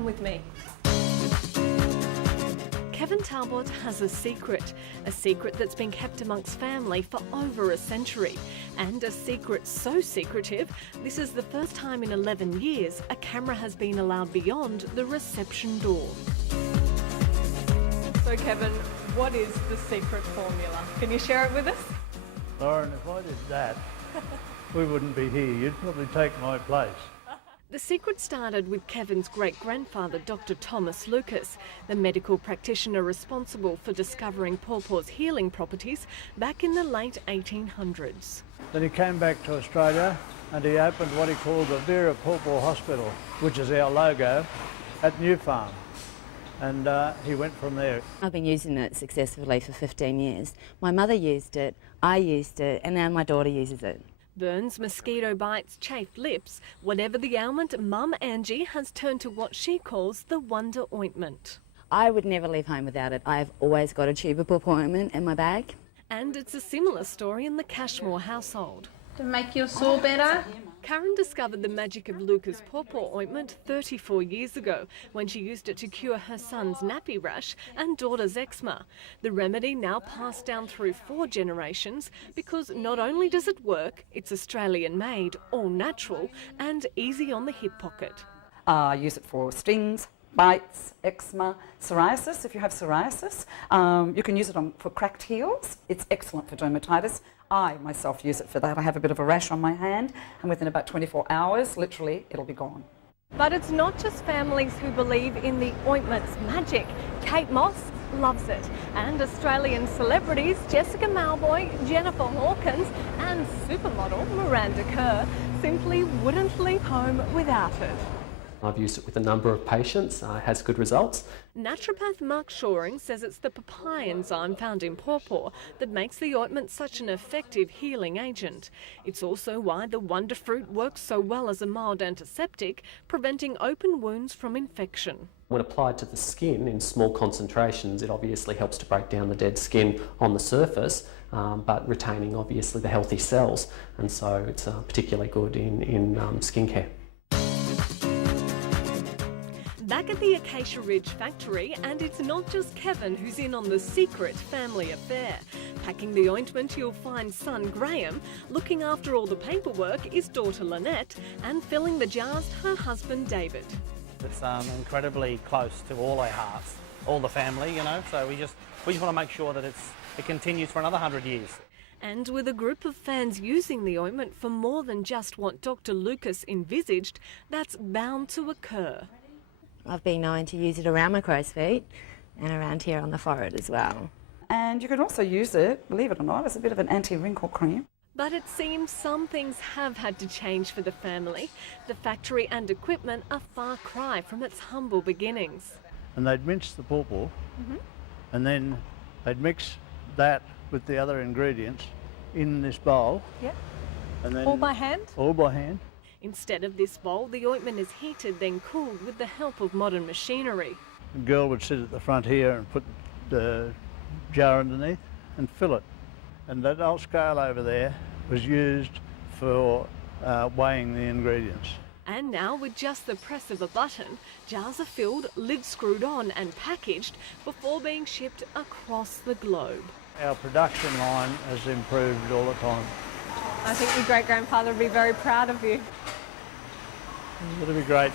come with me. Kevin Talbot has a secret that's been kept amongst family for over a century. And a secret so secretive, this is the first time in 11 years a camera has been allowed beyond the reception door. So Kevin, what is the secret formula? Can you share it with us? Lauren, if I did that, we wouldn't be here. You'd probably take my place. The secret started with Kevin's great-grandfather, Dr. Thomas Lucas, the medical practitioner responsible for discovering pawpaw's healing properties back in the late 1800s. Then he came back to Australia and he opened what he called the Vera Papaw Hospital, which is our logo, at New Farm. And he went from there. I've been using it successfully for 15 years. My mother used it, I used it, and now my daughter uses it. Burns, mosquito bites, chafed lips, whatever the ailment, Mum Angie has turned to what she calls the Wonder Ointment. I would never leave home without it. I've always got a tube of Papaw Ointment in my bag. And it's a similar story in the Cashmore household. To make your sore better? Karen discovered the magic of Lucas Papaw Ointment 34 years ago when she used it to cure her son's nappy rash and daughter's eczema. The remedy now passed down through 4 generations because not only does it work, it's Australian made, all natural and easy on the hip pocket. I use it for stings, bites, eczema, psoriasis. If you have psoriasis, you can use it for cracked heels. It's excellent for dermatitis. I myself use it for that. I have a bit of a rash on my hand and within about 24 hours, literally, it'll be gone. But it's not just families who believe in the ointment's magic. Kate Moss loves it. And Australian celebrities Jessica Mauboy, Jennifer Hawkins and supermodel Miranda Kerr simply wouldn't leave home without it. I've used it with a number of patients, it has good results. Naturopath Mark Shoring says it's the papaw enzyme found in pawpaw that makes the ointment such an effective healing agent. It's also why the wonder fruit works so well as a mild antiseptic, preventing open wounds from infection. When applied to the skin in small concentrations, it obviously helps to break down the dead skin on the surface, but retaining obviously the healthy cells, and so it's particularly good in skincare. Back at the Acacia Ridge factory, and it's not just Kevin who's in on the secret family affair. Packing the ointment, you'll find son Graham. Looking after all the paperwork is daughter Lynette, and filling the jars, her husband David. It's incredibly close to all our hearts, all the family, you know, so we just want to make sure that it continues for another 100 years. And with a group of fans using the ointment for more than just what Dr. Lucas envisaged, that's bound to occur. I've been known to use it around my crow's feet and around here on the forehead as well. And you can also use it, believe it or not, as a bit of an anti-wrinkle cream. But it seems some things have had to change for the family. The factory and equipment are far cry from its humble beginnings. And they'd mince the pawpaw, and then they'd mix that with the other ingredients in this bowl. Yep. And then all by hand? All by hand. Instead of this bowl, the ointment is heated, then cooled with the help of modern machinery. The girl would sit at the front here and put the jar underneath and fill it. And that old scale over there was used for weighing the ingredients. And now, with just the press of a button, jars are filled, lids screwed on and packaged before being shipped across the globe. Our production line has improved all the time. I think your great-grandfather would be very proud of you. It'll be great.